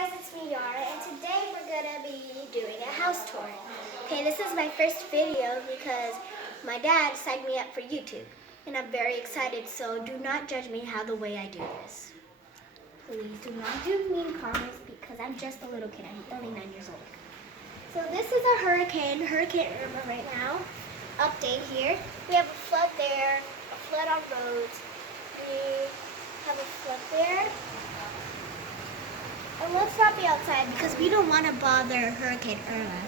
Guys, it's me Yara, and today we're gonna be doing a house tour. Okay, this is my first video because my dad signed me up for YouTube, and I'm very excited. So do not judge me how the way I do this. Please do not do mean comments because I'm just a little kid. I'm only 9 years old. So this is a Hurricane Irma right now. Update here. We have a flood there, a flood on roads. We have a flood there. And let's not be outside because we don't want to bother Hurricane Irma.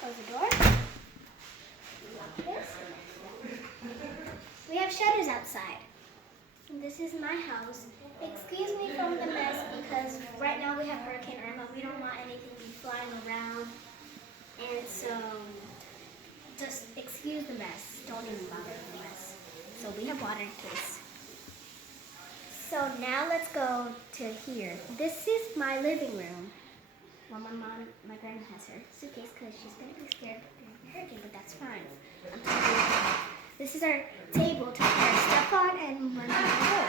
Close the door. Lock this. We have shutters outside. And this is my house. Excuse me from the mess because right now we have Hurricane Irma. We don't want anything to be flying around. And so just excuse the mess. Don't even bother the mess. So we have water case. So now let's go to here. This is my living room. Well, my grandma has her suitcase because she's going to be scared of the hurricane, but that's fine. This is our table to put our stuff on and we're going to go.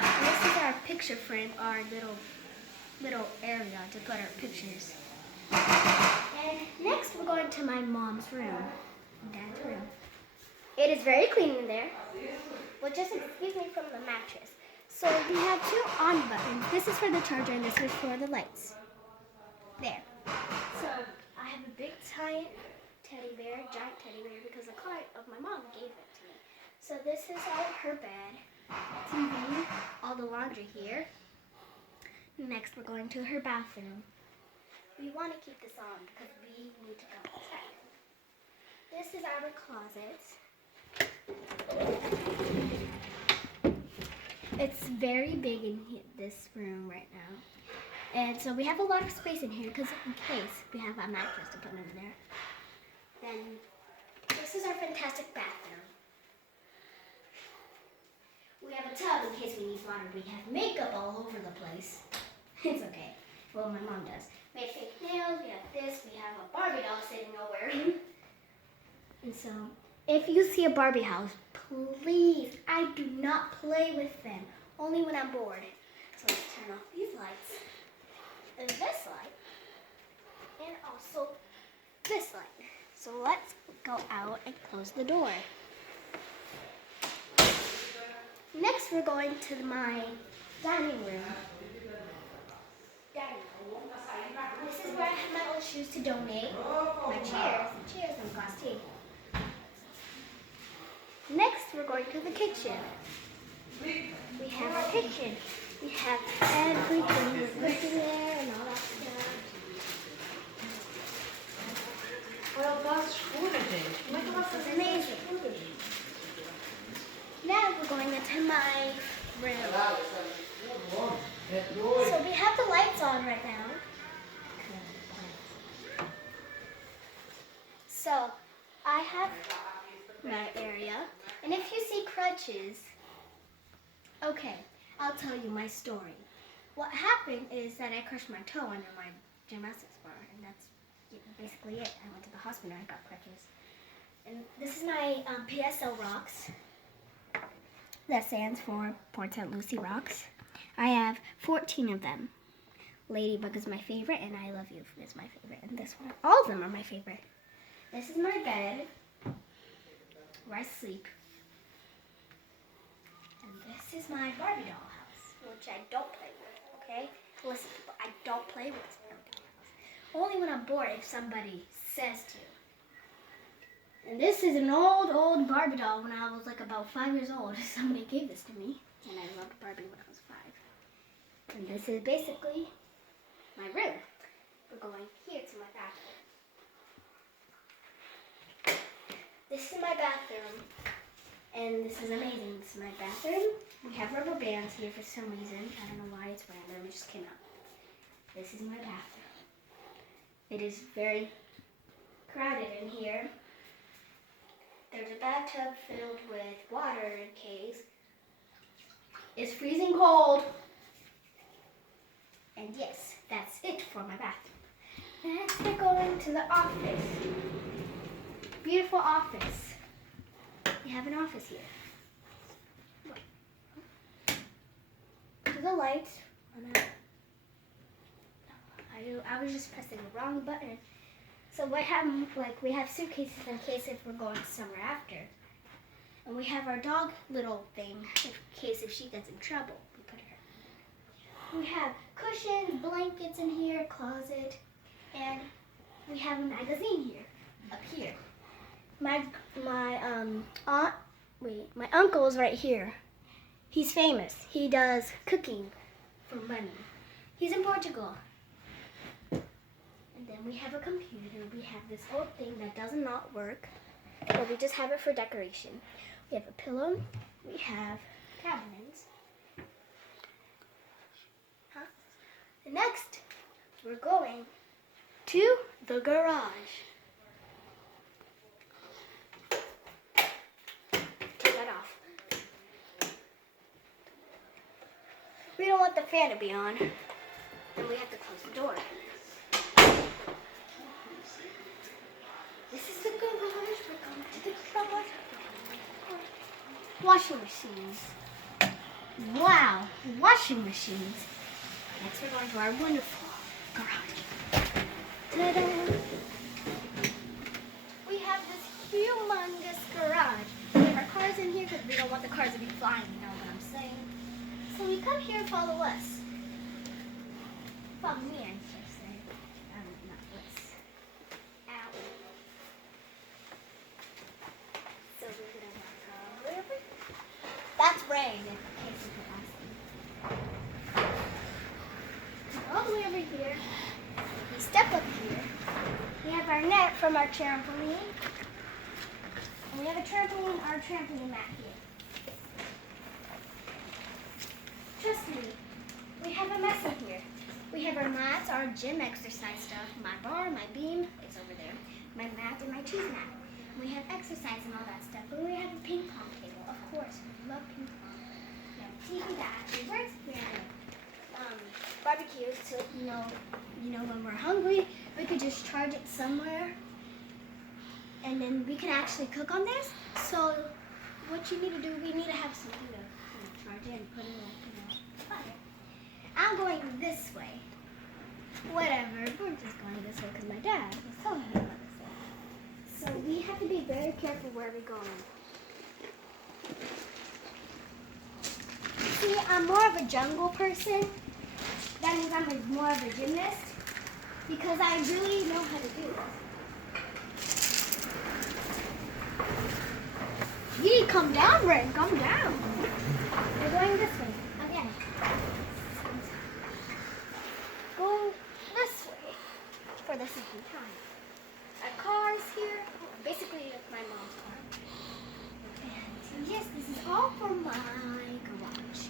And this is our picture frame, our little area to put our pictures. And next we're going to my mom's room, Dad's room. It is very clean in there. Well, just excuse me from the mattress. So we have two on buttons. This is for the charger and this is for the lights. There. So I have a big giant teddy bear because the client of my mom gave it to me. So this is her bed, TV, all the laundry here. Next we're going to her bathroom. We want to keep this on because we need to go outside. This is our closet. It's very big in this room right now. And so we have a lot of space in here because in case we have a mattress to put in there. Then this is our fantastic bathroom. We have a tub in case we need water. We have makeup all over the place. It's okay. Well, my mom does. We have fake nails, we have this, we have a Barbie doll sitting nowhere. And so if you see a Barbie house, please, I do not play with them. Only when I'm bored. So let's turn off these lights. And this light. And also this light. So let's go out and close the door. Next we're going to my dining room. This is where I have my old shoes to donate. My chairs and glass tea. Next, we're going to the kitchen. We have our kitchen. We have everything with cooking there and all that stuff. Well, that's good, gente. It's amazing. Now we're going into my room. So we have the lights on right now. So I have my area. And if you see crutches, okay, I'll tell you my story. What happened is that I crushed my toe under my gymnastics bar, and that's basically it. I went to the hospital and I got crutches. And this is my PSL rocks. That stands for Port St. Lucie Rocks. I have 14 of them. Ladybug is my favorite, and I Love You is my favorite. And this one, all of them are my favorite. This is my bed where I sleep. And this is my Barbie doll house, which I don't play with, okay? Listen, people, I don't play with this Barbie doll house. Only when I'm bored if somebody says to. And this is an old Barbie doll when I was like about 5 years old. Somebody gave this to me, and I loved Barbie when I was 5. And this is basically my room. We're going here to my bathroom. This is my bathroom, and this is amazing. This is my bathroom. We have rubber bands here for some reason. I don't know why it's random. It just came out. This is my bathroom. It is very crowded in here. There's a bathtub filled with water in case. It's freezing cold. And yes, that's it for my bathroom. Next we're going to the office. Beautiful office. We have an office here. the light. I was just pressing the wrong button. So we have suitcases in case if we're going somewhere after. And we have our dog little thing in case if she gets in trouble. We put her. We have cushions, blankets in here, closet, and we have a magazine here, up here. My uncle is right here. He's famous. He does cooking for money. He's in Portugal. And then we have a computer. We have this old thing that does not work, but we just have it for decoration. We have a pillow. We have cabinets. Next, we're going to the garage. Take that off. We don't want the fan to be on, and we have to close the door. This is the garage. We're going to the garage. Washing machines. Wow, washing machines. Next, we're going to our wonderful garage. Ta-da! We have this humongous garage. We have our cars in here because we don't want the cars to be flying, you know what I'm saying? So we come here and follow us. Follow me, I should say. Not us. Ow. So we're going to walk over. That's rain, in case you could ask me. All the way over here. We step up here. We have our net from our trampoline. And we have our trampoline mat here. Trust me, we have a mess in here. We have our mats, our gym exercise stuff, my bar, my beam, it's over there, my mat and my cheese mat. We have exercise and all that stuff. But we have a ping pong table, of course. We love ping pong. We have a TV that actually works. We have barbecue, so you know when we're hungry, we could just charge it somewhere, and then we can actually cook on this. So what you need to do, we need to have something to charge it and put it on fire. I'm going this way. Whatever, we're just going this way because my dad was telling me about this way. So we have to be very careful where we're going. See, I'm more of a jungle person. That means I'm more of a gymnast because I really know how to do this. Yee, come down, Ren, come down. We're going this way again. Go this way for the second time. Our car is here. Basically, it's my mom's car. And yes, this is all for my garage.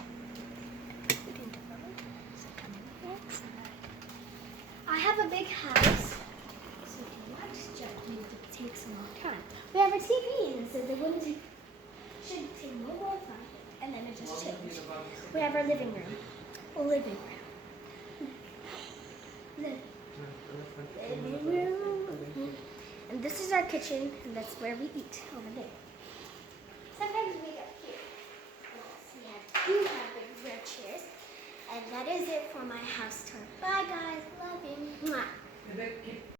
I have a big house, so to watch it takes a long time. We have a TV, and so the windows should take no more time, and then it just changed. We have our living room. Living room. And this is our kitchen, and that's where we eat, over there. Sometimes we get here. We have big red chairs. And that is it for my house tour. Bye guys, love you. Mwah.